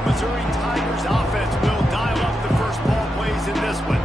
The Missouri Tigers offense will dial up the first ball plays in this one.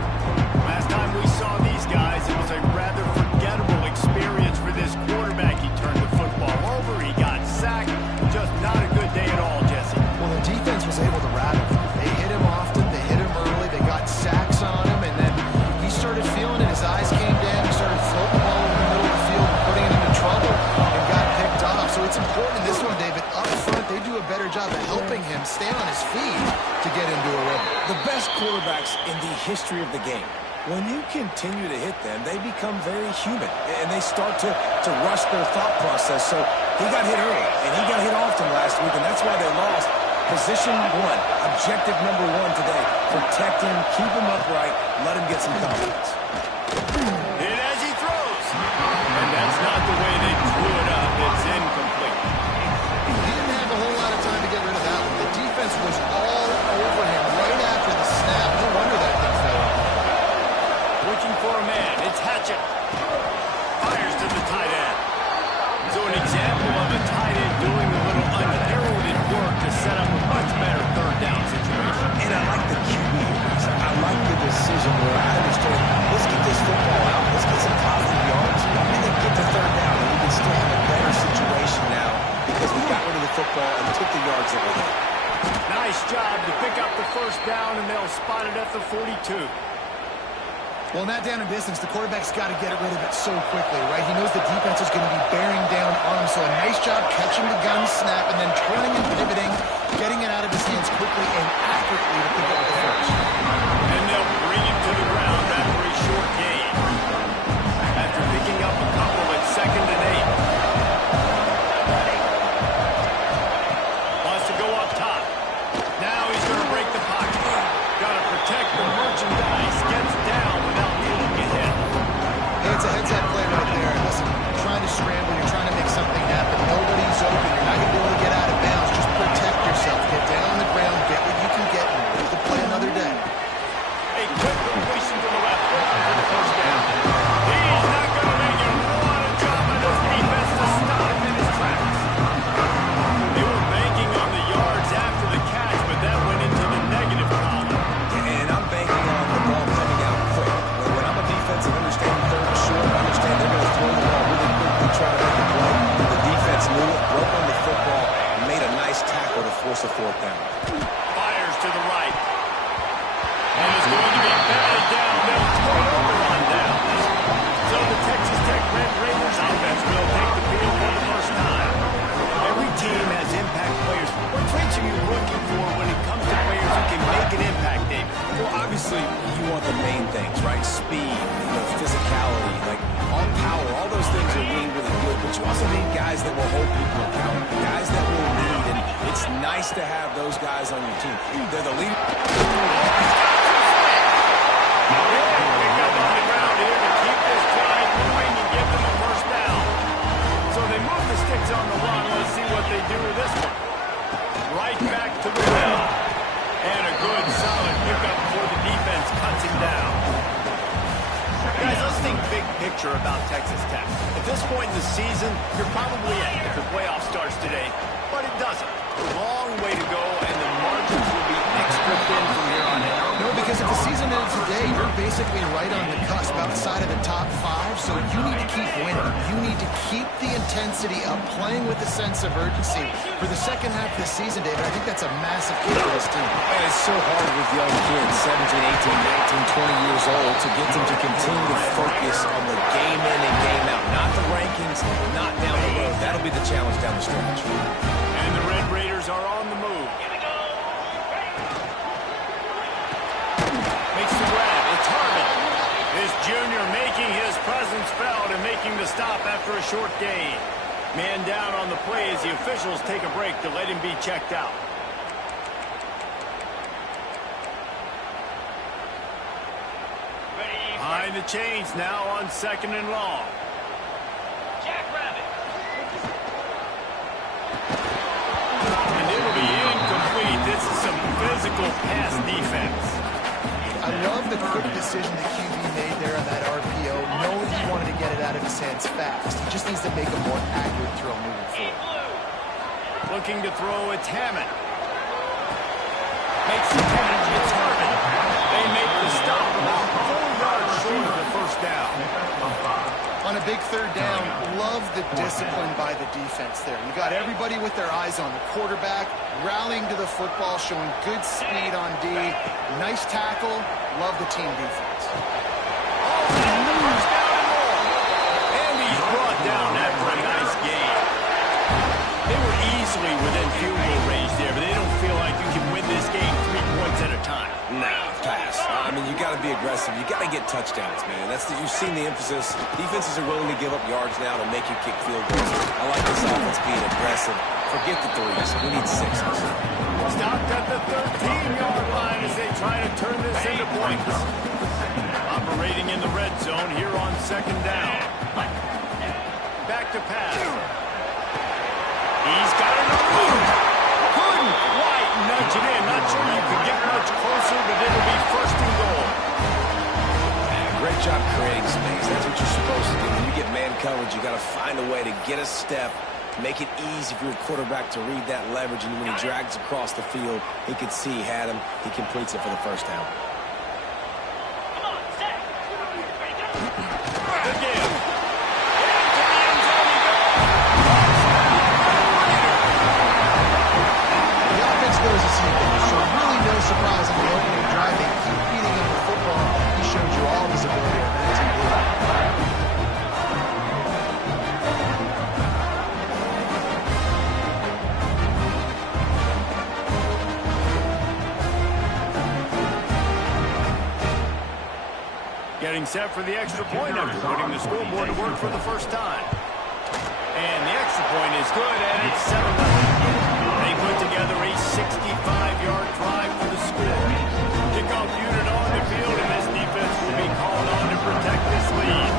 Last time we saw these guys, it was a rather forgettable experience for this quarterback. He turned the football over, he got sacked. Just not a good day at all, Jesse. Well, the defense was able to rattle him. They hit him often, they hit him early, they got sacks on him, and then he started feeling it. His eyes came down, he started floating the ball over the middle of the field, putting it into trouble, and got picked off. So it's important in this one, David. Up front, they do a better job of helping him stay on his feet to get into a rhythm. The best quarterbacks in the history of the game, when you continue to hit them, they become very human, and they start to rush their thought process. So he got hit early, and he got hit often last week, and that's why they lost. Position one, objective number one today. Protect him, keep him upright, let him get some confidence. Hit as he throws. And that's not the way they drew it up. It's incomplete. He didn't have a whole lot of time to get rid of that one. The defense was all over him right after the snap. No wonder that thing fell off. Looking for a man. It's Hatchett. Fires to the tight end. So an example of a tight end doing a little unheralded work to set up a much better third down situation. And I like the QB. I like the decision where I understand, let's get this football out, let's get some positive yards, and then get to third down, and we can still have a better situation now because we got rid of the football and took the yards that were there. Nice job to pick up the first down, and they'll spot it at the 42. Well, in that down and distance, the quarterback's got to get rid of it so quickly, right? He knows the defense is going to be bearing down on him, so a nice job catching the gun snap and then turning and pivoting, getting it out of his hands quickly and accurately to pick up the first. And they'll bring him to the ground after a short gain. After picking up a couple at 2nd and 8. Wants to go up top. Now he's going to break the pocket. Got to protect the merchandise. Gets down without needing to get hit. Hey, it's a heads-up play right there. Listen, you're trying to scramble, you're trying to make something happen. Nobody's open. You're not going to be able to get out of bounds. Just protect yourself. Get down on the ground, get what you can get, and move the play another day. A quick completion to the left for the first down. He's not going to make it. What a job by this defense to stop him in his tracks. They were banking on the yards after the catch, but that went into the negative column. And I'm banking on the ball coming out quick. When I'm a defensive, understanding third and short, I understand they're going to throw the ball really quickly, try to make a play. The defense knew it, broke on the football, and made a nice tackle to force a fourth down. Fires to the right. And it's going to be batted down. They'll turn over on downs. So the Texas Tech Red Raiders offense will take the field for the first time. Every team has impact players. What traits are you looking for when it comes to players who can make an impact, David? Well, obviously, you want the main things, right? Speed, physicality, like all power, all those things are really, really good. But you also need guys that will hold people accountable, guys that will lead, and it's nice to have those guys on your team. They're the leader. Pick up on the ground here to keep this drive moving and give them a first down. So they move the sticks on the run. Let's see what they do with this one. Right back to the well. And a good, solid pickup before the defense cuts him down. Guys, let's think big picture about Texas Tech. At this point in the season, you're probably in if the playoff starts today, but it doesn't. A long way to go, and the margins will be extra thin from here on in. No, because if the season ended today, you're basically right on the cusp outside of the top 5, so you need to keep winning. You need to keep the intensity up, playing with a sense of urgency. For the second half of the season, David, I think that's a massive key for this team. And it's so hard with young kids, 17, 18, 19, 20 years old, to get them to continue to focus on the game in and game out, not the rankings, not down the road. That'll be the challenge down the stretch. And the Red Raiders are on the move. Makes the grab. It's Harvin. This junior making his presence felt and making the stop after a short gain. Man down on the play as the officials take a break to let him be checked out. Behind the chains now on 2nd and long. And it'll be incomplete. This is some physical pass defense. I love the quick decision the QB made there on that RPO, knowing he wanted to get it out of his hands fast. He just needs to make a more accurate throw moving forward. Looking to throw, it's Hammond. On a big third down, love the discipline by the defense there. You got everybody with their eyes on the quarterback, rallying to the football, showing good speed on D. Nice tackle. Love the team defense. And he's brought down after a nice game. They were easily within field goal range there, but they don't feel like you can win this game 3 points at a time. Nah, pass. I mean, you got to be aggressive. You got to get touchdowns, man. You've seen the emphasis. Defenses are willing to give up yards now to make you kick field goals. I like this offense being aggressive. Forget the threes. We need sixes. Stopped at the 13-yard line as they try to turn this into points. Operating in the red zone here on second down. Back to pass. He's got enough. Couldn't quite nudge it in. Not sure you could get much closer, but it'll be first and goal. Great job creating space. That's what you're supposed to do. When you get man coverage, you got to find a way to get a step, make it easy for your quarterback to read that leverage, and when he drags across the field, he could see he had him. He completes it for the first down. Again. The offense goes to see them, so really no surprise on the opening drive. They keep beating him with football. He showed you all his ability on that TV. Getting set for the extra point after putting the scoreboard to work for the first time. And the extra point is good, and it's 7-0. They put together a 65-yard drive for the score. Kickoff unit on the field, and this defense will be called on to protect this lead.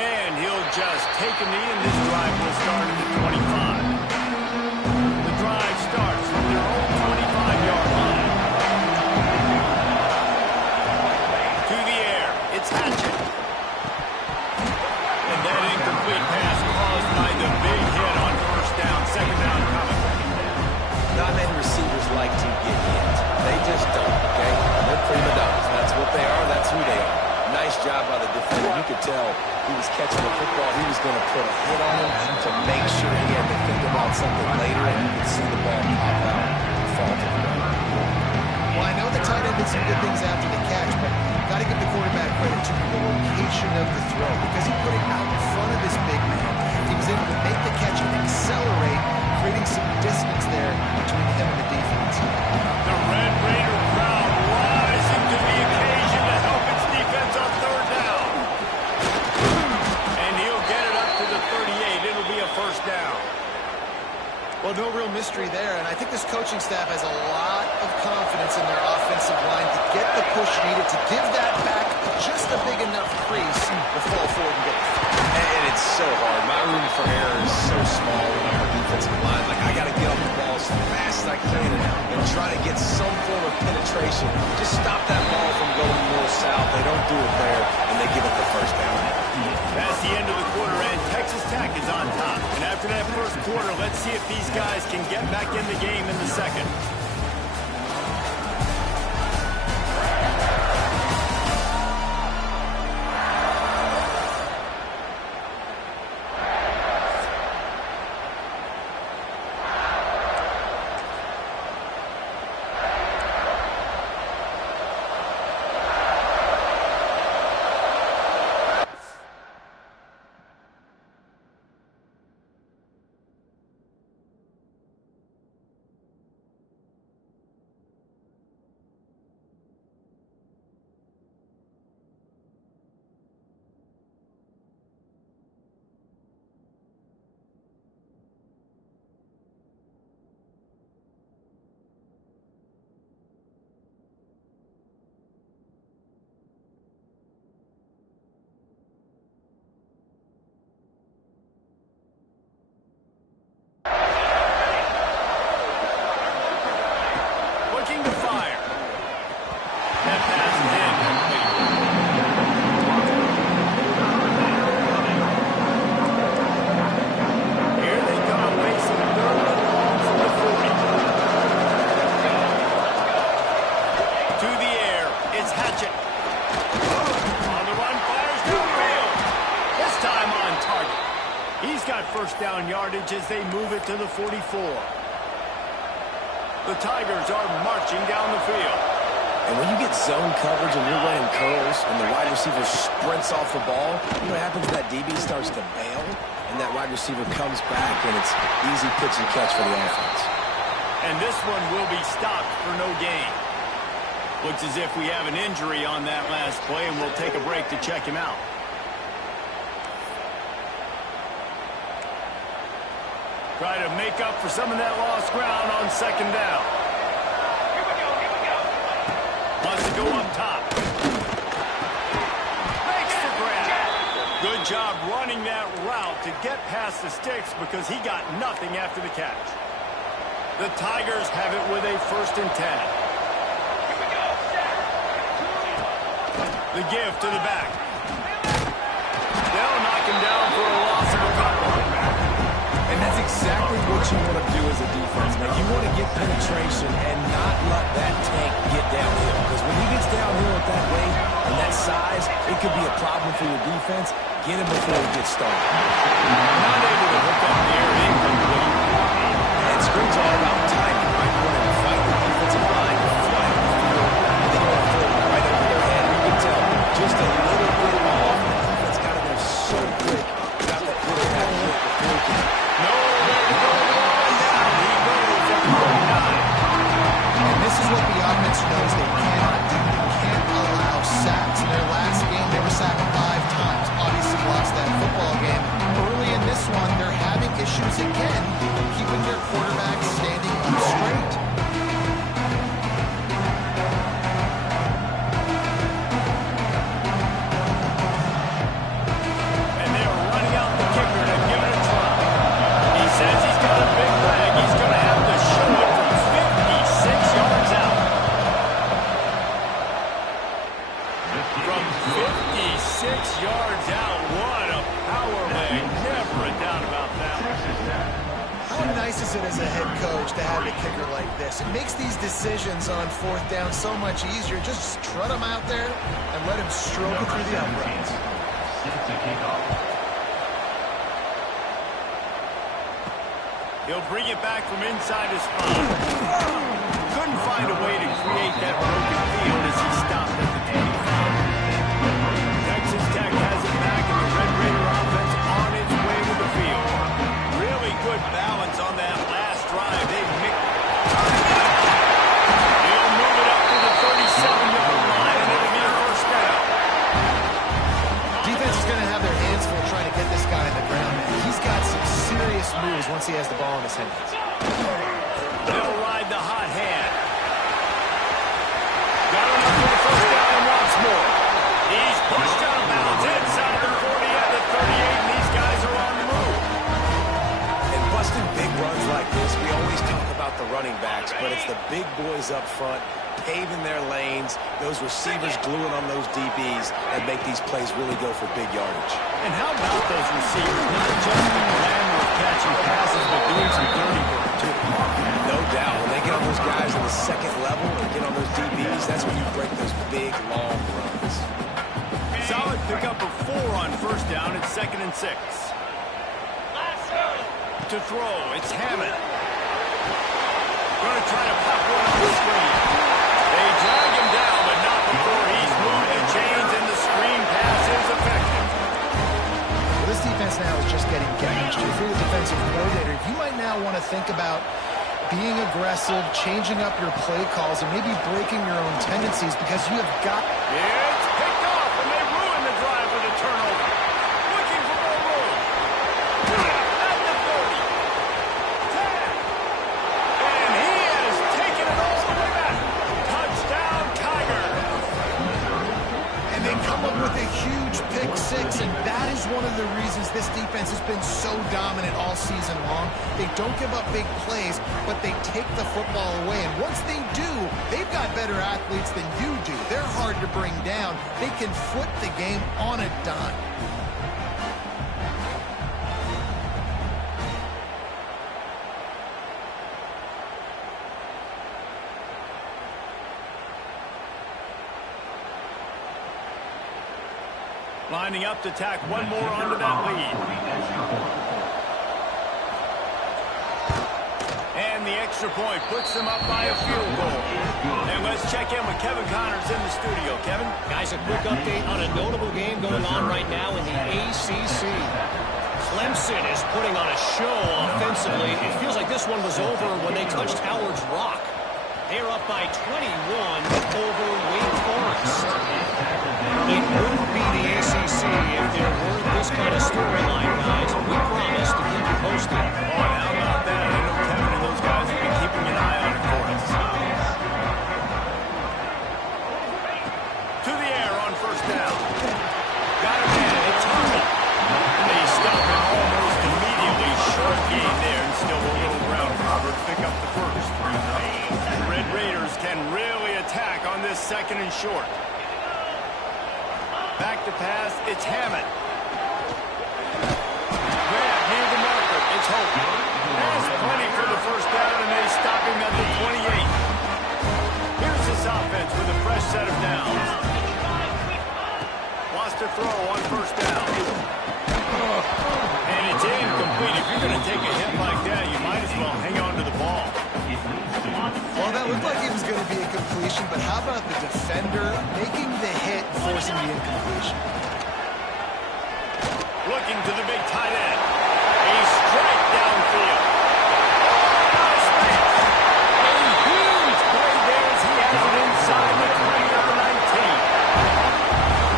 And he'll just take a knee, and this drive will start at the 25. The drive starts from their own 25-yard line. To the air, it's Hatchett. And that incomplete pass caused by the big hit on first down. Second down coming. Not many receivers like to get hit. They just don't, okay? They're prima donnas. That's what they are. That's who they are. Nice job by the defender. You could tell he was catching the football. He was going to put a hit on him to make sure he had to think about something later, and you could see the ball pop out and fall to the ground. Well, I know the tight end did some good things after the catch, but got to give the quarterback credit to the location of the throw because he put it out in front of his big man. He was able to make the catch and accelerate, creating some distance there between him and the defense. The Red Raider crowd rising to the occasion to help its defense on third down. And he'll get it up to the 38. It'll be a first down. Well, no real mystery there, and I think this coaching staff has a lot of confidence in their offensive line to get the push needed, to give that back just a big enough crease to fall forward and get the field. And it's so hard. My room for error is so small when I'm a defensive line. Like, I got to get off the ball as fast as I can and try to get some form of penetration. Just stop that ball from going north-south. They don't do it there, and they give up the first down. That's the end of the quarter, and Texas Tech is on top. And after that first quarter, let's see if these guys can get back in the game in the second. He's got first down yardage as they move it to the 44. The Tigers are marching down the field. And when you get zone coverage and you're running curls and the wide receiver sprints off the ball, you know what happens? That DB starts to bail, and that wide receiver comes back, and it's easy pitch and catch for the offense. And this one will be stopped for no gain. Looks as if we have an injury on that last play, and we'll take a break to check him out. Try to make up for some of that lost ground on second down. Wants to go up top. Makes the grab. Good job running that route to get past the sticks because he got nothing after the catch. The Tigers have it with a 1st and 10. The give to the back. They'll knock him down for a loss of a couple. And that's exactly what you want to do as a defense. Now, you want to get penetration and not let that tank get downhill. Because when he gets downhill at that rate and that size, it could be a problem for your defense. Get him before he gets started. Not able to hook up the air incomplete. And screens all about timing, right? You want to fight the defensive line, fly the field, and then you want to throw it right over their head. You can tell just a little bit off. The defense got in there so quick. Got the foot of that hit before he can. And this is what the offense knows they cannot do. They can't allow sacks. In their last game, they were sacked 5 times. Obviously lost that football game. Early in this one, they're having issues again, keeping their quarterback standing up straight. And they're running out the kicker to give it a try. He says he's got a big leg. He's going to have to show it from 56 yards out. From 56 yards out, what a power leg. Never a doubt about that. How nice is it as a head coach to have a kicker like this? It makes these decisions on 4th down so much easier. Just trot him out there and let him stroke it through the uprights. He'll bring it back from inside his spot. Couldn't find a way to create that broken field as he stopped at the 25. Texas Tech has it back, and the Red Raider offense on its way to the field. Really good balance on that last drive. He'll move it up to the 37-yard line, and it'll be a 1st down. Defense is going to have their hands full trying to get this guy in the ground. He's got some serious moves once he has the ball in his hands. They'll ride the hot hand. Got him up for the 1st down and once more. He's pushed out of bounds inside the 40 and the 38, and these guys are on the move. And busting big runs like this, we always talk about the running backs, but it's the big boys up front, paving their lanes, those receivers gluing on those DBs that make these plays really go for big yardage. And how about those receivers? Not just the glamour of catching passes, but doing some dirty work, too. No doubt. When they get on those guys in the 2nd level and get on those DBs, that's when you break those big, long runs. Solid pickup of 4 on 1st down. It's 2nd and 6. To throw, it's Hammond. Going to try to pop one on the screen. They drag him down, but not before he's moved the chains, and the screen pass is effective. Well, this defense now is just getting gashed. If you're the defensive coordinator, you might now want to think about being aggressive, changing up your play calls, and maybe breaking your own tendencies because you have got... It's picked off, and they ruin the drive with a turnover. Looking for more room. At the 30. 10. And he has taken it all the way back. Touchdown, Tigers. And they come up with a huge pick 6, and that is one of the reasons this defense has been so dominant all season long. They don't give up big plays, but they take the football away. And once they do, they've got better athletes than you do. They're hard to bring down. They can flip the game on a dime. Lining up to tack one more onto that lead. And the extra point puts them up by a field goal. And let's check in with Kevin Connors in the studio. Kevin? Guys, a quick update on a notable game going on right now in the ACC. Clemson is putting on a show offensively. It feels like this one was over when they touched Howard's Rock. They're up by 21 over Wake Forest. It wouldn't be the ACC if there weren't this kind of storyline, guys. We promise to keep you posted. Oh, and how about that? I know Kevin and those guys have been keeping an eye on it for us. To the air on first down. Got a man. It's Herman. They stop him almost immediately. Short gain there and still a little ground cover to pick up the first. The Red Raiders can really attack on this second and short. Back to pass. It's Hammond. Grab near the marker. It's Hope. Has plenty for the first down, and they stop him at the 28. Here's this offense with a fresh set of downs. Wants to throw on first down. And it's incomplete. If you're going to take a hit like that, you might as well hang on to the ball. Well, that looked like it was going to be a completion, but how about the defender making the hit and forcing the incompletion? Looking to the big tight end. A strike downfield. A huge play there as he has it inside the 20 of the 19.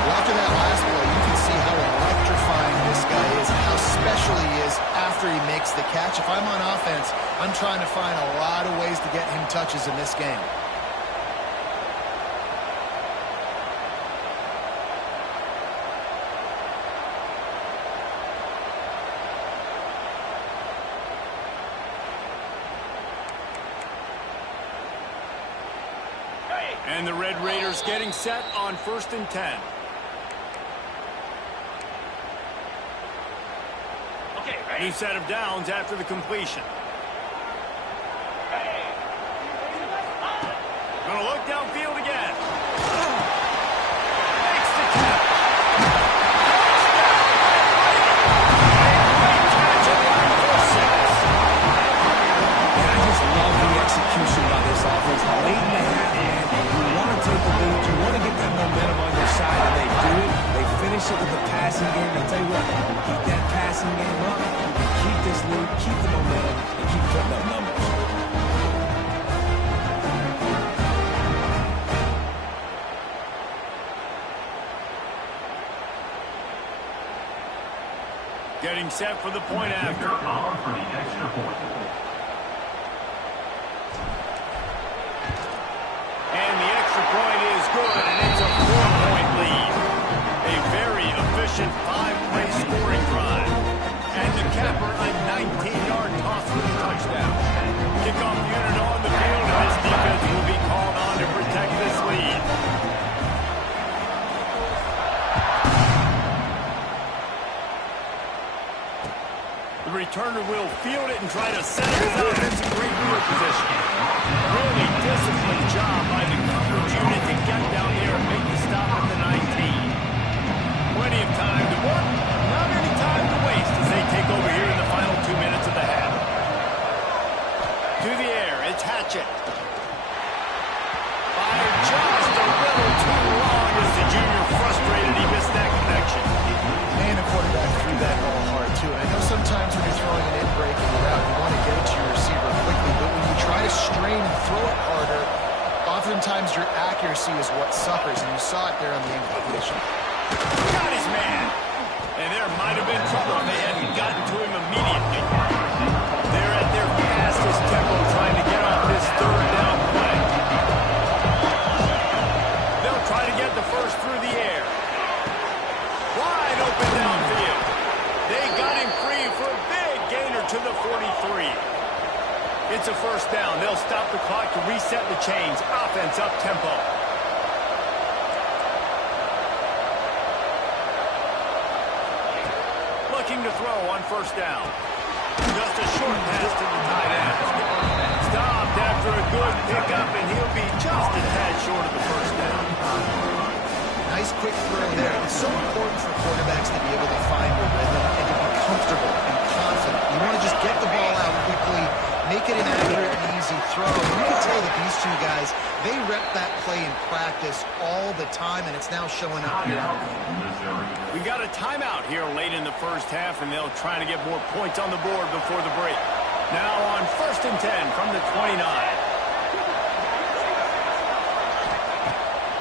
Well, after that last play, you can see how electrifying this guy is and how special he is after he makes the catch. If I'm on offense, I'm trying to find a lot of ways to get him touches in this game. And the Red Raiders getting set on 1st and 10. New set of downs after the completion. Gonna look downfield again. Makes the catch. Great catch at line for 6. And I just love the execution by this offense. Late in the half, man, you want to take the lead, you want to get that momentum on your side, and they do it. They finish it with the passing game. I'll tell you what, keep that passing game up, keep this lead, keep the momentum, and keep putting up numbers. Getting set for the point after. And the extra point is good, and it's a 4-point lead. A very efficient 5-play scoring drive. And the capper, a 19-yard toss for the touchdown. Kickoff unit on the field, and this defense will be called on to protect this lead. The returner will field it and try to set up his offense in great field position. Really disciplined job by the coverage unit to get down there and make the stop at the 19. Plenty of time to work, not any time to waste as they take over here in the final 2 minutes of the half. To the air, it's Hatchett. Fired just a little too long as the junior frustrated. He missed that connection. And the quarterback threw that ball hard, too. And I know sometimes when you're throwing an in-break and you're out, you want to get it to your receiver quickly. But when you try to strain and throw it harder, oftentimes your accuracy is what suffers. And you saw it there on the incompletion. Got his man. And there might have been trouble if they hadn't gotten to him immediately. They're at their fastest tempo trying to get off this third down play. They'll try to get the first through the air. Wide open downfield. They got him free for a big gainer to the 43. It's a first down. They'll stop the clock to reset the chains. Offense up tempo. Looking to throw on first down. Just a short pass to the tight end. Stopped after a good pickup, and he'll be just a tad short of the first down. Nice quick throw there. It's so important for quarterbacks to be able to find a rhythm and to be comfortable and confident. You want to just get the ball out quickly, make it inaccurate, that play in practice all the time, and it's now showing up here. We got a timeout here late in the first half, and they'll try to get more points on the board before the break. Now on 1st and 10 from the 29.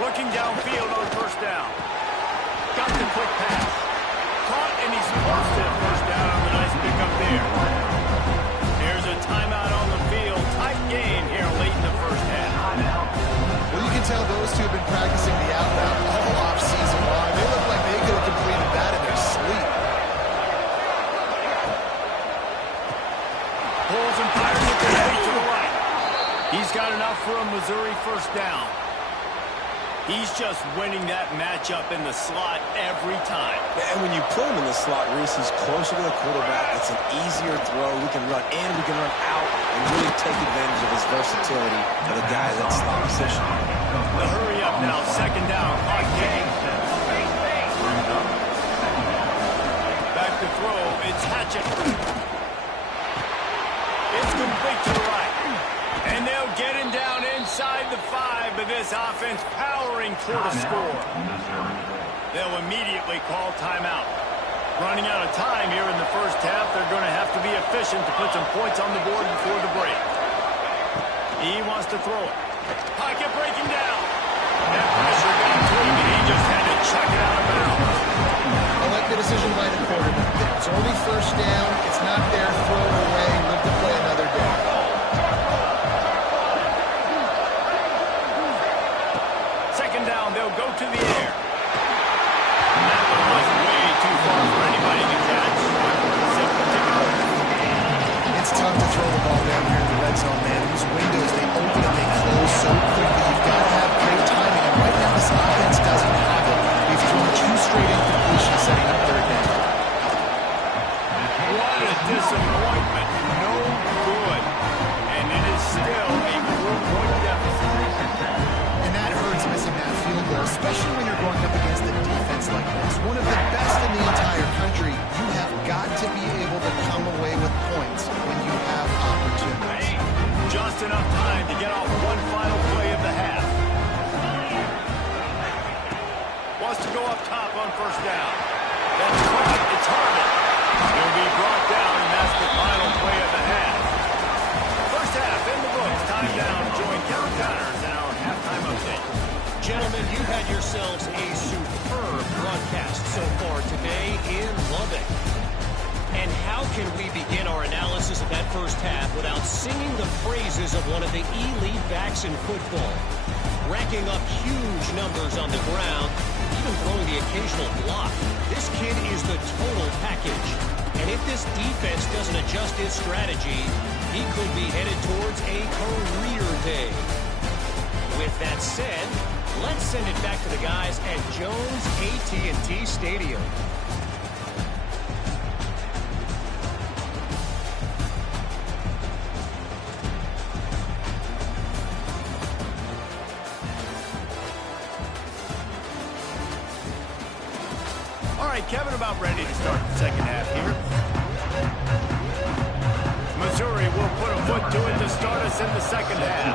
Looking downfield on first down. Got the quick pass. Caught, and he's close to the first down on the nice pickup there. There's a timeout on the field. Tight game here late in the first half. Well, you can tell those two have been practicing the out-route all off-season long. They look like they could have completed that in their sleep. Pulls and fires it to the right. He's got enough for a Missouri first down. He's just winning that matchup in the slot every time. And when you put him in the slot, Reese, he's closer to the quarterback. It's an easier throw. We can run in, we can run out, and really take advantage of his versatility of the guys at slot position. The hurry up now, 2nd down, clock game. Back to throw, it's Hatchett. It's complete to the right. And they'll get him down inside the 5, but this offense powering toward a score. They'll immediately call timeout. Running out of time here in the first half, they're going to have to be efficient to put some points on the board before the break. He wants to throw it. Pocket breaking down. That pressure got to him, and he just had to chuck it out of bounds. I like the decision by the quarterback there. It's only first down. It's not there. Throw it away. Live to play another day. 2nd down, they'll go to the air. That one was way too far for anybody to catch. It's tough to throw the ball down here in the red zone, man. These windows, they open and they close so quickly. You've got to have great timing, and right now this offense doesn't have it. They've thrown 2 straight incompletions setting up 3rd down. What a disappointment. No good. And it is still a 4-point deficit. And that hurts missing that field goal, especially when you're going up against a defense like this. One of the best in the entire country. You have got to be able to come away with points when you have opportunities. Just enough time to get off one final play of the half. Wants to go up top on first down. That's quick. It's Harmon. He'll be brought down, and that's the final play of the half. First half in the books. Time down. Join Kevin Connors in our halftime update. Gentlemen, you had yourselves a superb broadcast so far today in Lubbock. And how can we begin our analysis of that first half without singing the praises of one of the elite backs in football? Racking up huge numbers on the ground, even throwing the occasional block. This kid is the total package. And if this defense doesn't adjust his strategy, he could be headed towards a career day. With that said, let's send it back to the guys at Jones AT&T Stadium. All right, Kevin, about ready to start the second half here. Missouri will put a foot to it to start us in the second half.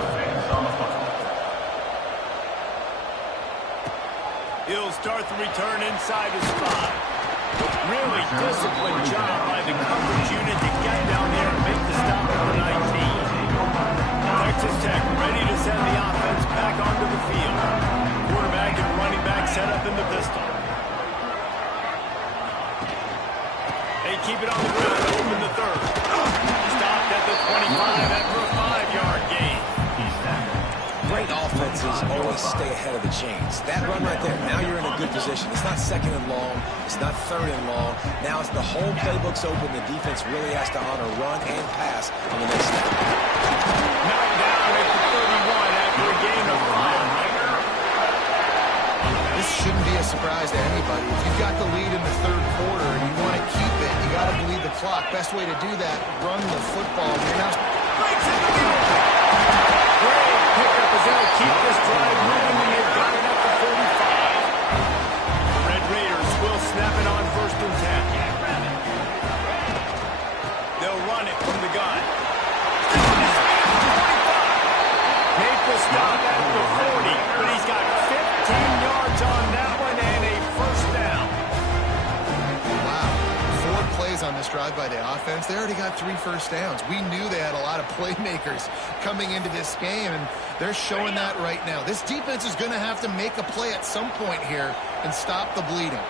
He'll start the return inside his 5. Really disciplined job by the coverage unit to get down there and make the stop at the 19. Texas Tech ready to send the offense back onto the field. Quarterback and running back set up in the pistol. They keep it on the ground to open the 3rd. Stopped at the 25 after a 5-yard gain. Great offenses always stay ahead of the chains. That run right there, now you're in a good position. It's not 2nd and long. It's not 3rd and long. Now it's the whole playbook's open. The defense really has to honor run and pass on the next snap. Knocked down at the 31 after a gain of 5. This shouldn't be a surprise to anybody. If you've got the lead in the 3rd quarter and you want to keep it, you got to bleed the clock. Best way to do that, run the football. You're not... Breaks in the middle. Great pickup as they'll keep this drive moving, and they've got it at the 45. The Red Raiders will snap it on 1st and 10. They'll run it from the gun. Make the stop at the 40. plays on this drive by the offense. They already got 3 first downs. We knew they had a lot of playmakers coming into this game, and they're showing that right now. This defense is going to have to make a play at some point here and stop the bleeding.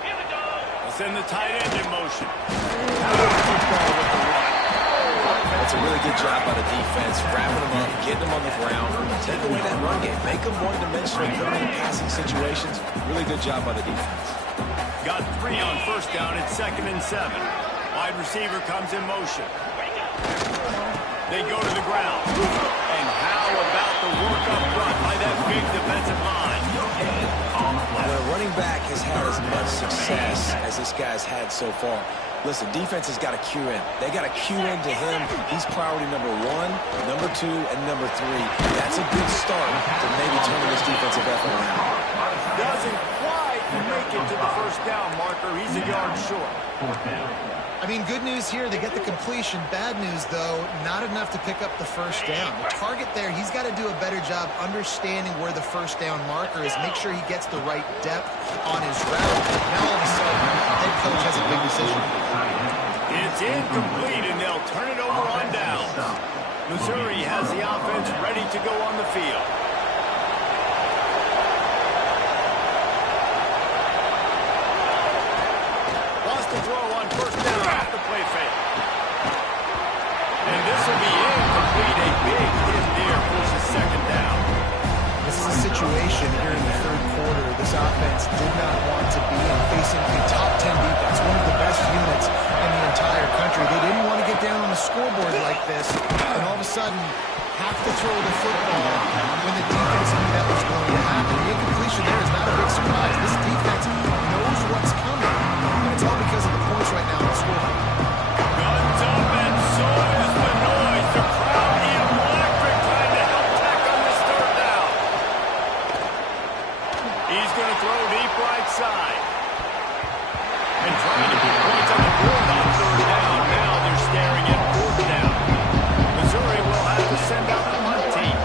We'll send the tight end in motion. It's a really good job by the defense, wrapping them up, getting them on the ground, take away that run game, make them one-dimensional, put them in passing situations. Really good job by the defense. Got 3 on first down. It's 2nd and 7. Wide receiver comes in motion. They go to the ground. And how about the work up front by that big defensive line? When a running back has had as much success as this guy's had so far, listen, defense has got to cue in. They got to cue into him. He's priority number 1, number 2, and number 3. That's a good start to maybe turning this defensive effort around. Doesn't quite make it to the first down marker. He's a yard short. I mean, good news here, they get the completion. Bad news, though, not enough to pick up the first down. The target there, he's got to do a better job understanding where the first down marker is, make sure he gets the right depth on his route. Now, all of a sudden, the head coach has a big decision. It's incomplete, and they'll turn it over on downs. Missouri has the offense ready to go on the field. Lost the throw on first down off the play fake. And this will be incomplete. A big hit there forces 2nd down. This is a situation here in the 3rd quarter this offense did not want to be in, facing a top 10 defense, one of the best units in the entire country. They didn't want to get down on the scoreboard like this, and all of a sudden have to throw the football when the defense knew that was going to happen. The incompletion there is not a big surprise. This defense knows what's coming, and it's all because of the points right now on the scoreboard. Guns up, and so is the noise. The crowd electric, trying to help tack on this 3rd down. He's going to throw deep right side. And trying to put points on the board on 3rd down. Now they're staring at 4th down. Missouri will have to send out the punt team.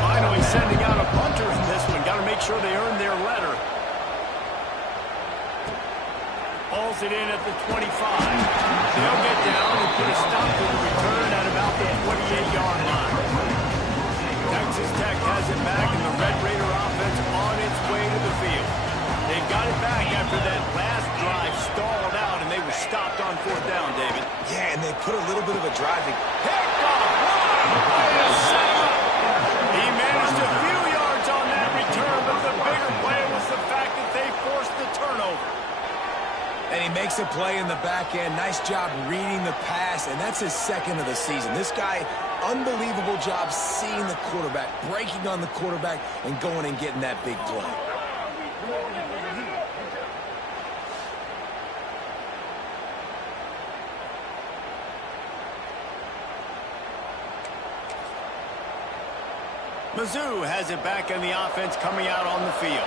Finally sending out a punter in this one. Got to make sure they earn their letter. Hauls it in at the 25. They'll get down and put a stop to the return at about the 28-yard line. Texas Tech has it back, and the Red Raider offense on its way to the field. They've got it back after that last drive stalled out, and they were stopped on 4th down, David. Yeah, and they put a little bit of a drive. Pickoff! He managed a few yards on that return, but the bigger play was the fact that they forced the turnover. And he makes a play in the back end. Nice job reading the pass, and that's his 2nd of the season. This guy, unbelievable job seeing the quarterback, breaking on the quarterback, and going and getting that big play. Mizzou has it back in the offense coming out on the field.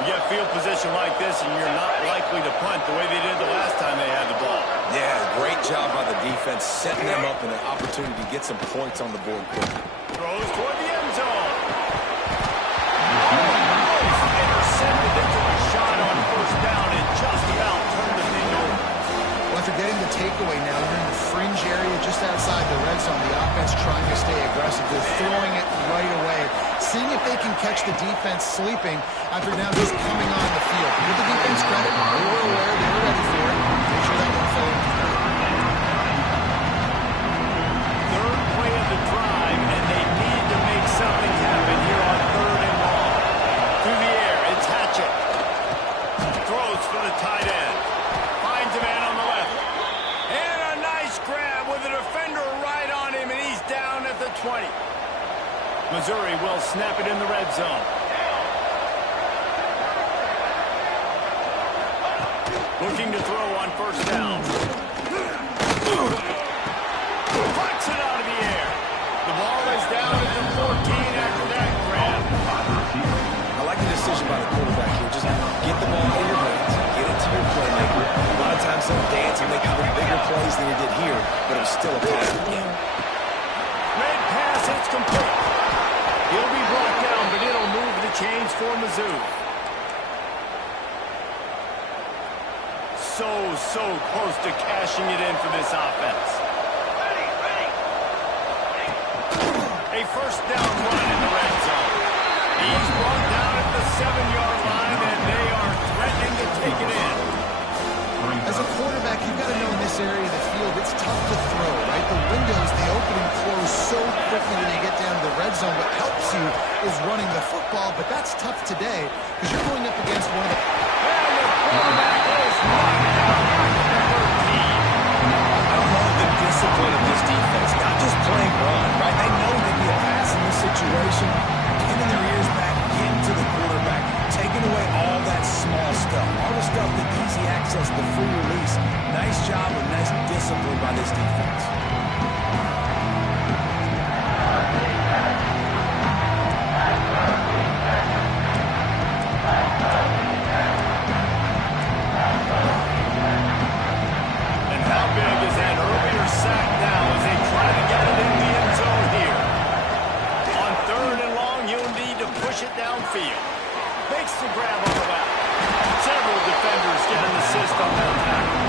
You get field position like this, and you're not likely to punt the way they did the last time they had the ball. Yeah, great job by the defense, setting them up in an opportunity to get some points on the board quickly. Throws toward the end zone. Intercepted. They took a shot on first down and just about turned the thing over. Well, after getting the takeaway now, they're in the fringe area just outside the red zone. The offense trying to stay aggressive. They're throwing it right away, seeing if they can catch the defense sleeping after now just coming on the field. Give the defense credit. They were aware. They were ready for it. Make sure that one fell in. 3rd play of the drive, and they need to make something happen here on 3rd and long. Through the air, it's Hatchett. Throws for the tight end. Finds a man on the left. And a nice grab with a defender right on him, and he's down at the 20. Missouri will snap it in the red zone. Looking to throw on first down. Puts it out of the air. The ball is down at the 14 after that grab. I like the decision by the quarterback here. Just get the ball in your hands, get it to your playmaker. A lot of times they'll dance and make even bigger plays than he did here, but it was still a positive game. Red pass, it's complete. He'll be brought down, but it'll move the chains for Mizzou. so close to cashing it in for this offense. A first down run in the red zone. He's brought down at the 7-yard line, and they are threatening to take it in. As a quarterback, you've got to know in this area of the field, it's tough to throw, right? The windows, they open and close so quickly when you get down to the red zone. What helps you is running the football, but that's tough today because you're going up against one of the... And the quarterback is knocked down by number 13. I love the discipline of this defense, not just playing run, right? They know they need a pass in this situation, pinning their ears back, getting to the quarterback, taking away all that small stuff, all the stuff, the easy access, the free release. Nice job and nice discipline by this defense. And how big is that earlier sack now as they try to get it in the end zone here? On 3rd and long, you'll need to push it downfield. Makes the grab on the left. Several defenders get an assist on that tackle.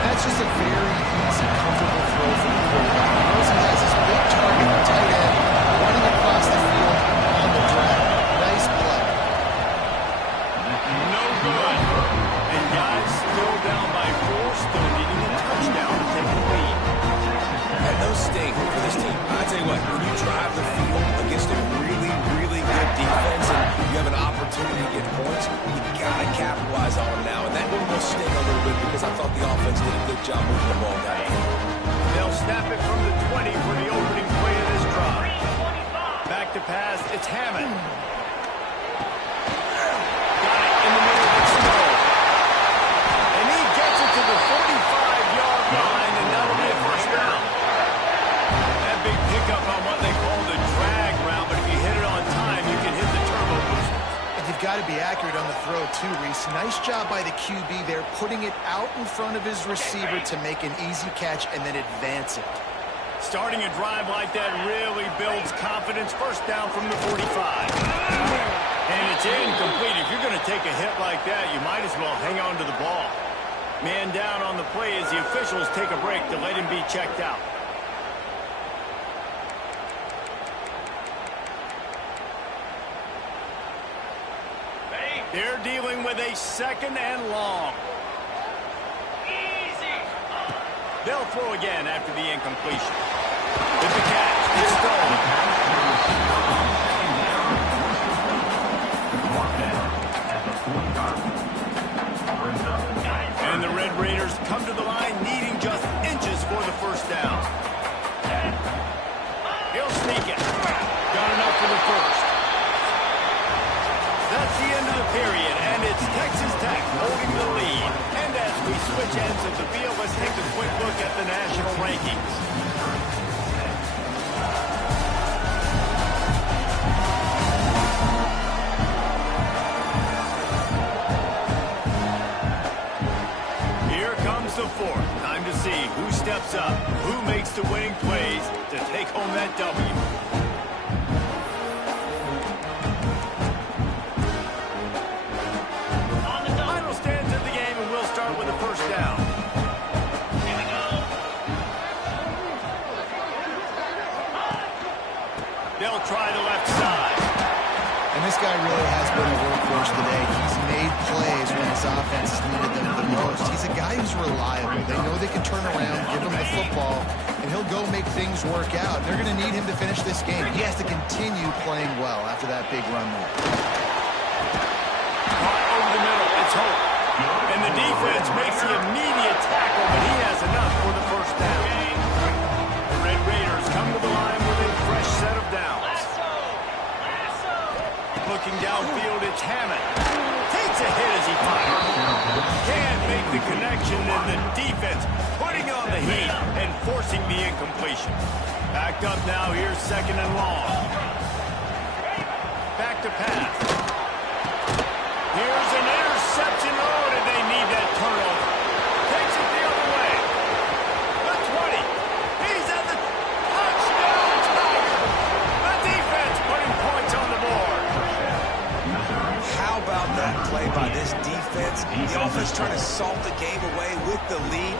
That's just a very easy, comfortable throw for the quarterback. He knows he has his big target, the tight end, running across the field on the drag. Nice play. No good. And guys still down by 4, still needing a touchdown to take the lead. And those sting for this team. I tell you what, when you drive the field against a really, really good defense and you have an opportunity to get points, you gotta capitalize on them now. And that one will sting a little bit because I thought the offense did a good job moving the ball down. They'll snap it from the 20 for the opening play of this drive. Back to pass, it's Hammond. Got it in the middle of the snow. And he gets it to the 45-yard line, and that'll be a first down. That big pickup on what they call the drag route, but if you hit it on time, you can hit the turbo booster. And you've got to be accurate on the throw, too, Reese. Nice job by the QB there, putting it out in front of his receiver to make an easy catch and then advance it. Starting a drive like that really builds confidence. First down from the 45. And it's incomplete. If you're going to take a hit like that, you might as well hang on to the ball. Man down on the play as the officials take a break to let him be checked out. They're dealing with a 2nd and long. They'll throw again after the incompletion. With the catch, it's stolen. And the Red Raiders come to the line needing just inches for the first down. He'll sneak it. Got enough for the first. That's the end of the period, and it's Texas Tech holding the lead. And as we switch ends of the field, let's take a quick look at the national rankings. Here comes the 4th. Time to see who steps up, who makes the winning plays to take home that W. They'll try the left side. And this guy really has been a workhorse today. He's made plays when his offense has needed them the most. He's a guy who's reliable. They know they can turn around, give him the football, and he'll go make things work out. They're going to need him to finish this game. He has to continue playing well after that big run there. Caught over the middle. It's Hope. And the defense makes the immediate tackle, but he has enough for the first down. The Red Raiders come to the line with a fresh set of downs. Looking downfield, it's Hammond. Takes a hit as he fires. Can't make the connection, and the defense putting on the heat and forcing the incompletion. Backed up now, here's 2nd and long. Back to pass. Here's an interception. Oh, did they need that turnover? Takes it the other way. The 20. He's at the touchdown Tiger. The defense putting points on the board. How about that play by this defense? The offense trying to solve game away with the lead.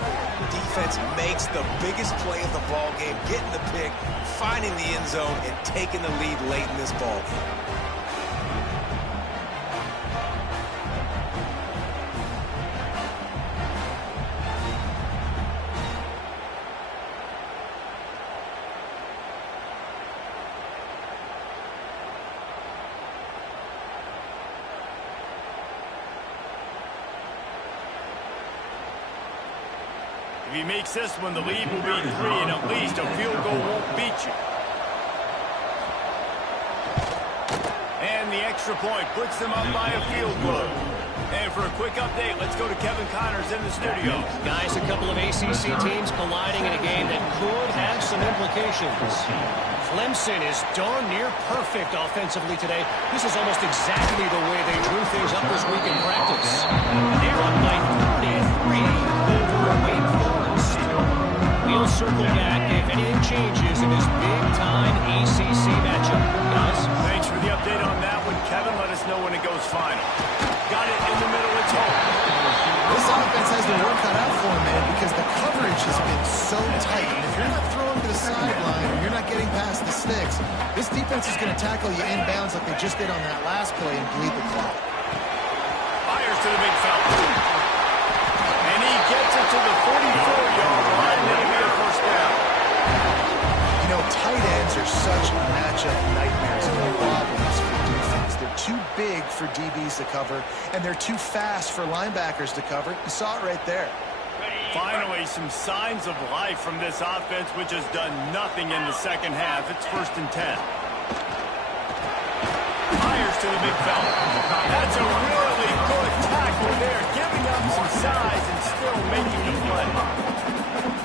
Defense makes the biggest play of the ball game, getting the pick, finding the end zone, and taking the lead late in this ball game. If he makes this one, the lead will be 3, and at least a field goal won't beat you. And the extra point puts them up by a field goal. And for a quick update, let's go to Kevin Connors in the studio. Guys, a couple of ACC teams colliding in a game that could have some implications. Clemson is darn near perfect offensively today. This is almost exactly the way they drew things up this week in practice. They're up by 33 over Wake Forest. We'll circle back if anything changes in this big-time ACC matchup. Guys? Thanks for the update on that one, Kevin. Let us know when it goes final. Got it in the middle. It's home. This offense has the work cut out for him, man, because the coverage has been so tight. And if you're not throwing to the sideline or you're not getting past the sticks, this defense is going to tackle you inbounds like they just did on that last play and bleed the clock. Fires to the big fella. And he gets it to the 44-yard line. That'll be a first down. You know, tight ends are such matchup nightmares and problems for defense. They're too big for DBs to cover, and they're too fast for linebackers to cover. You saw it right there. Finally, some signs of life from this offense, which has done nothing in the second half. It's 1st and 10. Fires to the big fella. That's a really good tackle there, giving up some size and still making the play.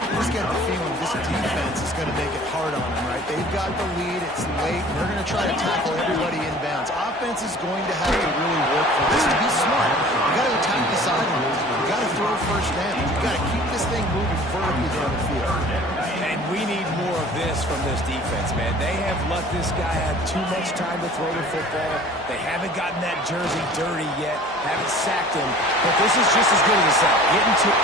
I just get the feeling this defense is going to make it hard on them, right? They've got the lead. It's late. And they're going to try to tackle everybody inbounds. Offense is going to have to really work for this to be smart. You got to attack the sidelines. You got to throw first down. You got to keep this thing moving vertically down the field. And we need more of this from this defense, man. They have let this guy have too much time to throw the football. They haven't gotten that jersey dirty yet, haven't sacked him. But this is just as good as a sack. Getting to...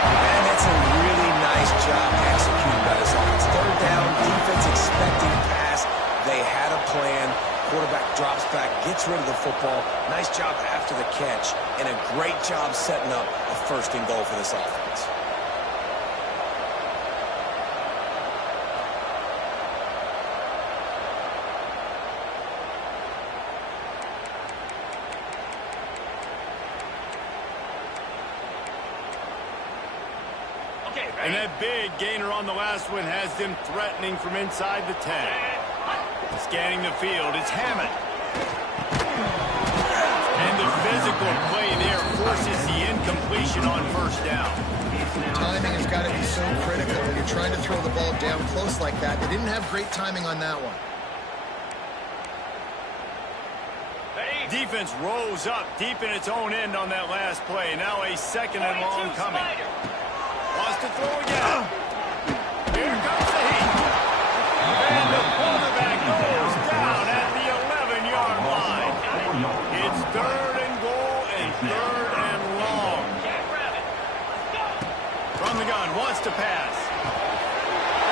Man, that's a really nice job executed by this offense. 3rd down, defense expecting pass. They had a plan. Quarterback drops back, gets rid of the football. Nice job after the catch, and a great job setting up a 1st and goal for this offense. And that big gainer on the last one has them threatening from inside the 10. Scanning the field, it's Hammond. And the physical play there forces the incompletion on 1st down. Timing has got to be so critical when you're trying to throw the ball down close like that. They didn't have great timing on that one. Defense rose up deep in its own end on that last play. Now a 2nd and long coming. Wants to throw again. Here comes the heat. And the quarterback goes down at the 11-yard line. It's 3rd and goal and 3rd and long. From the gun, wants to pass.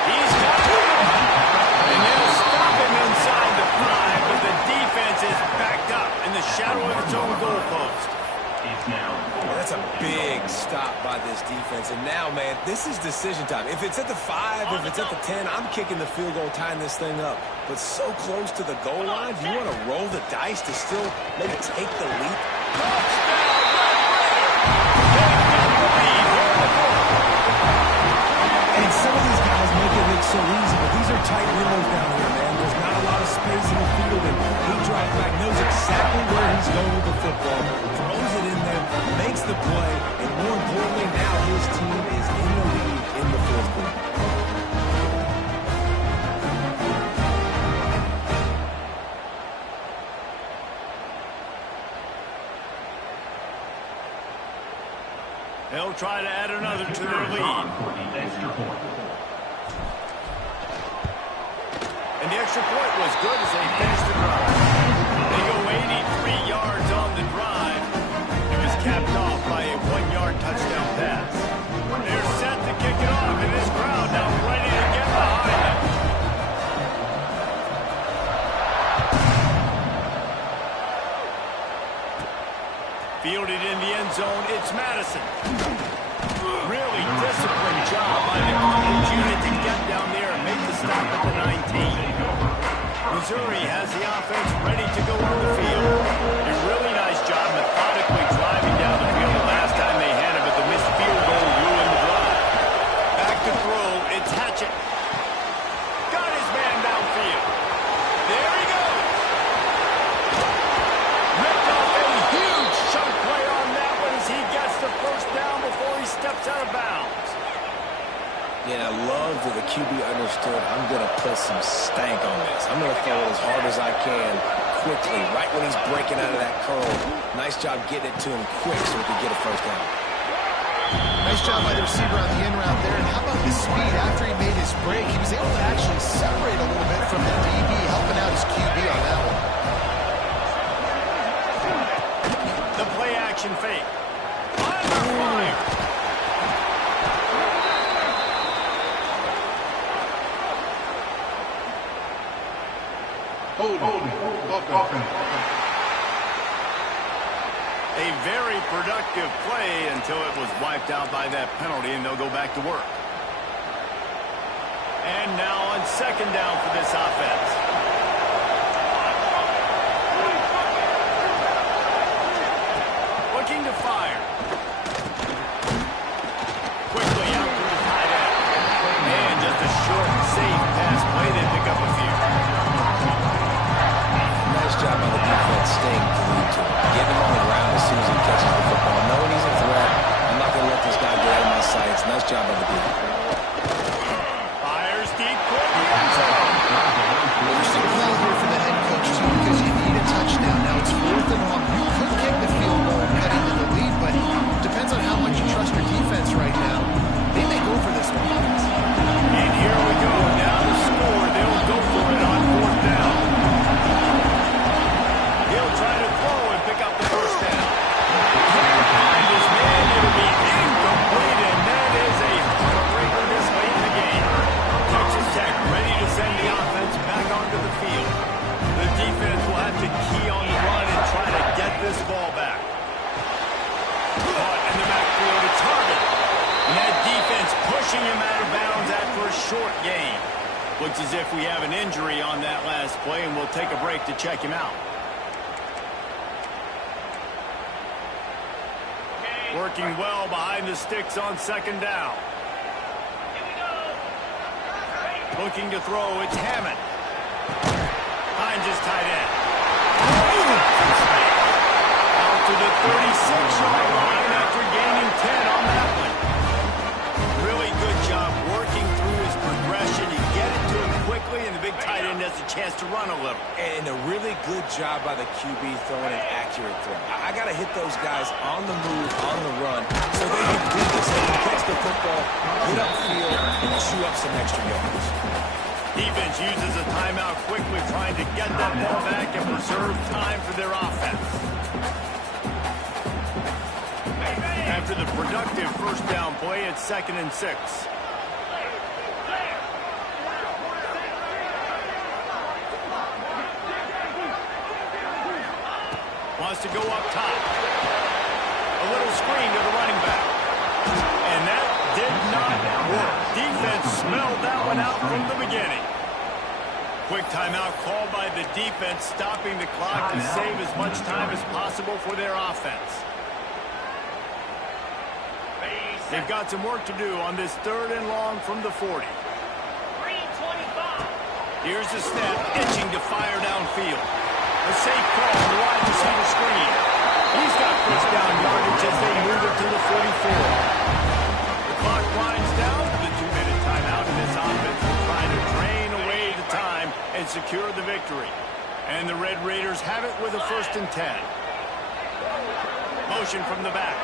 He's got it. And they'll stop him inside the 5, but the defense is backed up in the shadow of its own goalpost. That's a big stop by this defense. And now, man, this is decision time. If it's at the 5, if it's at the 10, I'm kicking the field goal, tying this thing up. But so close to the goal line, do you want to roll the dice to still maybe take the leap? And some of these guys make it look so easy, but these are tight windows down here, man. There's not a lot of space in the field, and he drops back, knows exactly where he's going with the football, throws it in there, makes the play, and more importantly, now his team is in the lead in the 4th quarter. They'll try to add another to their lead. And the extra point was good as they finished the drive. They go 83 yards on the drive. It was capped off by a 1-yard touchdown pass. They're set to kick it off, and this crowd now ready to get behind them. Fielded in the end zone, it's Madison. Really disciplined job by the coverage unit to get down there and make the stop at the 19. Missouri has the offense ready to go on the field. A really nice job methodically driving down the field the last time they had it, but the missed field goal ruined the drive. Back to throw, it's Hatchett. Got his man downfield. There he goes. Ripped off a huge chunk play on that one as he gets the first down before he steps out of bounds. Yeah, I love that the QB understood I'm going to put some stank on this. I'm going to throw it as hard as I can quickly, right when he's breaking out of that curl. Nice job getting it to him quick so he could get a first down. Nice job by the receiver on the in route there. And how about his speed after he made his break? He was able to actually separate a little bit from the DB, helping out his QB on that one. The play action fake. Under fire. A very productive play until it was wiped out by that penalty, and they'll go back to work. And now on second down for this offense. Looking to fire. Quickly out to the tight end. And just a short, safe pass play. They pick up a few. Nice job by the defense staying glued to him. Get him on the ground as soon as he catches the football. Knowing he's a threat, I'm not going to let this guy get out of my sights. Nice job by the defense. Fires deep toward the end zone. Interesting call here for the head coach, too, because you need a touchdown. Now it's 4th and long. You could kick the field goal and cut into the lead, but depends on how much you trust your defense right now. They may go for this one. And here we go. Now to score. They'll go for it on 4th down. He'll try to throw and pick up the first down. Can't find his man. It'll be incomplete, and that is a heartbreaker this late in the game. Texas Tech ready to send the offense back onto the field. The defense will have to key on the run and try to get this ball back. Caught in the backfield, it's Harden. And that defense pushing him out of bounds after a short gain. Looks as if we have an injury on that last play, and we'll take a break to check him out. Working well behind the sticks on second down. Looking to throw, it's Hammond. Finds his tight end. Out to the 36-yard line after gaining 10 on that one. Really good job working through his progression. You get it to him quickly, and the big tight end has a chance to run a little. And a really good job by the QB throwing an accurate throw. I got to hit those guys on the move, on the run, so they can do this. They can catch the football, get upfield, and chew up some extra yards. Defense uses a timeout quickly, trying to get that ball back and preserve time for their offense. After the productive first down play, it's 2nd and 6. Wants to go up top. A little screen to the running back. And that did not work. Defense smelled that one out from the beginning. Quick timeout called by the defense, stopping the clock to save as much time as possible for their offense. They've got some work to do on this 3rd and long from the 40. Here's the snap, itching to fire downfield. A safe call on the wide receiver screen. He's got first down yardage as they move it to the 44. The clock winds down to the 2-minute timeout, and this offense will try to drain away the time and secure the victory. And the Red Raiders have it with a 1st and 10. Motion from the back.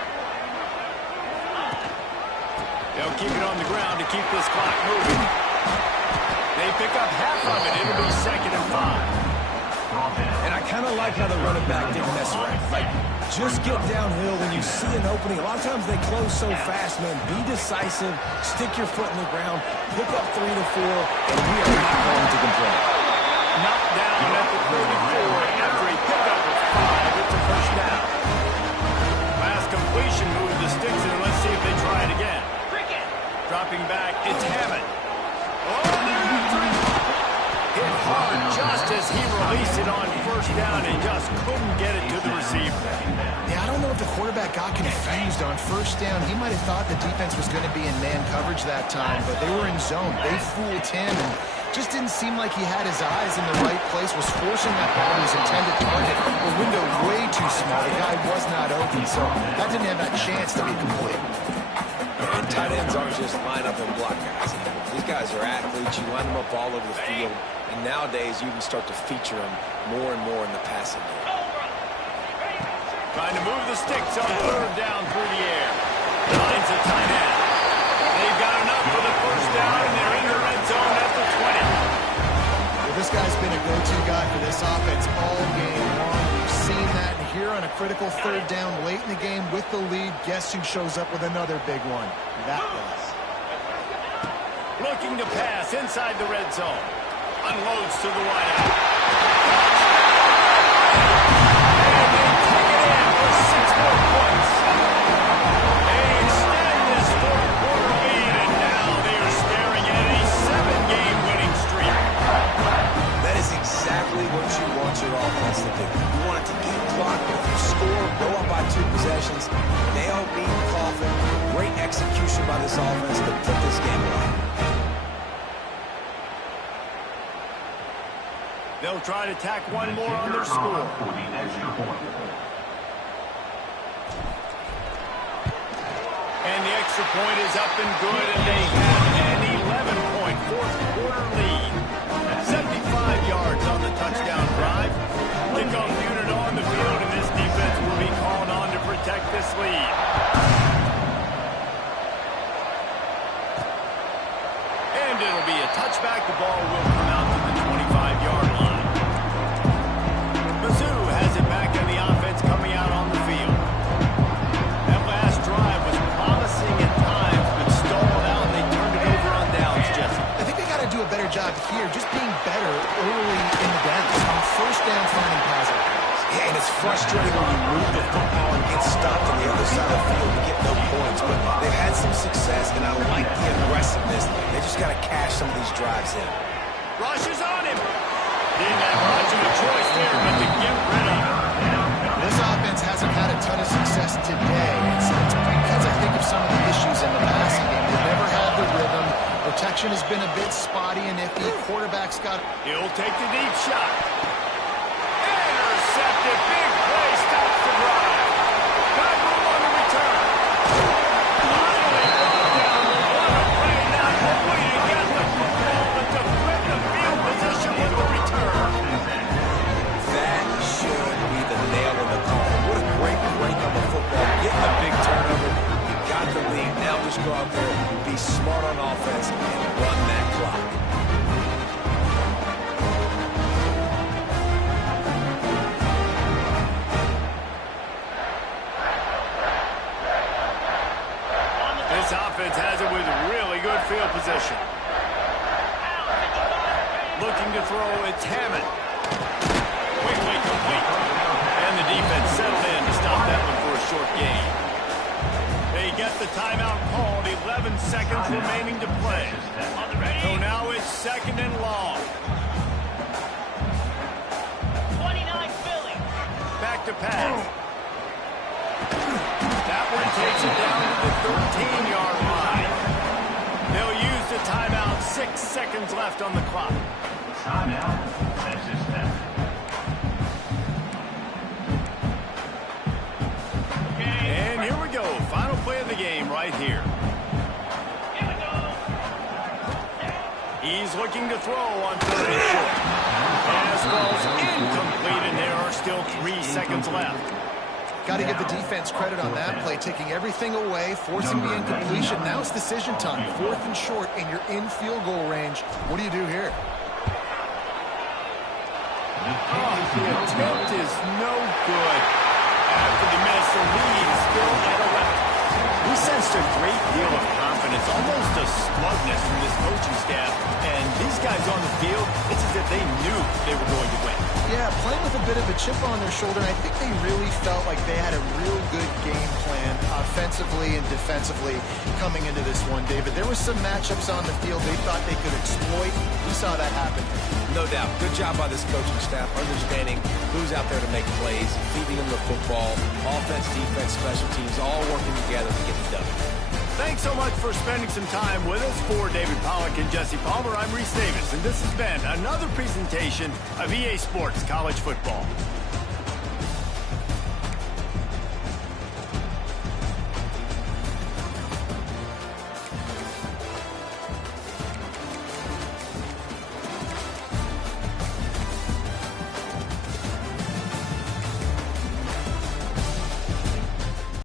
They'll keep it on the ground to keep this clock moving. They pick up half of it. It'll be 2nd and 5. And I kind of like how the running back didn't mess around. Like, just get downhill when you see an opening. A lot of times they close so fast, man. Be decisive, stick your foot in the ground, pick up 3 to 4, and we are not going to complain. Knocked down at the 34 after he picked up with 5. It's a first down. Last completion moved the sticks, and let's see if they try it again. Dropping back, it's Hammond. Oh, hit hard just as he released it on first down and just couldn't get it to the receiver. Yeah, I don't know if the quarterback got confused on first down. He might have thought the defense was going to be in man coverage that time, but they were in zone. They fooled him and just didn't seem like he had his eyes in the right place, was forcing that ball to his intended target. The window way too small. The guy was not open, so that didn't have that chance to be complete. And tight ends aren't just line up and block guys. These guys are athletes. You line them up all over the field. And nowadays, you can start to feature them more and more in the passing game. Trying to move the sticks on 3rd down through the air. Finds a tight end. They've got enough for the first down, and they're in the red zone at the 20. Well, this guy's been a go-to guy for this offense all game long. We've seen that here on a critical 3rd down late in the game with the lead. Guess who shows up with another big one? That was. Looking to pass inside the red zone. Unloads to the wideout. And they take it in for 6 more points. They extend this 4th quarter lead, and now they are staring at a 7-game winning streak. That is exactly what you want your offense to do. You want it to eat clock, but if you score, go up by 2 possessions, nail, beat, coffin. Great execution by this offense to put this game away. They'll try to tack one more on their score. And the extra point is up and good, and they have an 11-point 4th quarter lead. 75 yards on the touchdown drive. Kickoff unit on the field, and this defense will be called on to protect this lead. And it'll be a touchback. The ball will come out to the 25-yard line. Mizzou has it back in the offense coming out on the field. That last drive was promising at times, but stalled out, and they turned it over on downs, Jesse. I think they got to do a better job here, just being better early in the downs. On first down, finding passing plays. Yeah, and it's frustrating when you move the football and get stopped on the other side of the field and get no points. But they've had some success, and I like the aggressiveness. They just got to cash some of these drives in. Rush is on him. Didn't have much of a choice there, but to get rid of him. This offense hasn't had a ton of success today. It's because I think of some of the issues in the passing game. They've never had the rhythm. Protection has been a bit spotty and iffy. Quarterback's got... He'll take the deep shot. Intercepted. Big play. Stops the drive. Got room on the return. Finally brought down the one play. Not hopefully to get the football, but to flip the field position with the return. That should be the nail in the coffin. What a great break on the football. Getting a big turnover. You got the lead. Now just go out there, be smart on offense, and run that clock. This offense has it with really good field position. Looking to throw, it's Hammond. Quickly complete. And the defense settled in to stop that one for a short gain. They get the timeout called. 11 seconds remaining to play. So now it's 2nd and long. 29 Philly. Back to pass. That one takes it down to the 13-yard line. They'll use the timeout. 6 seconds left on the clock. Timeout. Texas Tech. And here we go. Final play of the game right here. Here we go. He's looking to throw on 3rd and short. Pass falls incomplete, and there are still 3 seconds left. Got to give the defense credit on that play, taking everything away, forcing the incompletion. Now it's decision time. 4th and short, and you're in field goal range. What do you do here? The attempt is no good. After the miss, the lead is still at 11. We sensed a great deal of confidence, almost a smugness from this coaching staff. And these guys on the field, it's as if they knew they were going to win. Yeah, playing with a bit of a chip on their shoulder. I think they really felt like they had a real good game plan offensively and defensively coming into this one, David. There were some matchups on the field they thought they could exploit. We saw that happen. No doubt. Good job by this coaching staff, understanding who's out there to make plays, feeding them the football, offense, defense, special teams, all working together to get the W. Thanks so much for spending some time with us. For David Pollack and Jesse Palmer, I'm Reese Davis, and this has been another presentation of EA Sports College Football.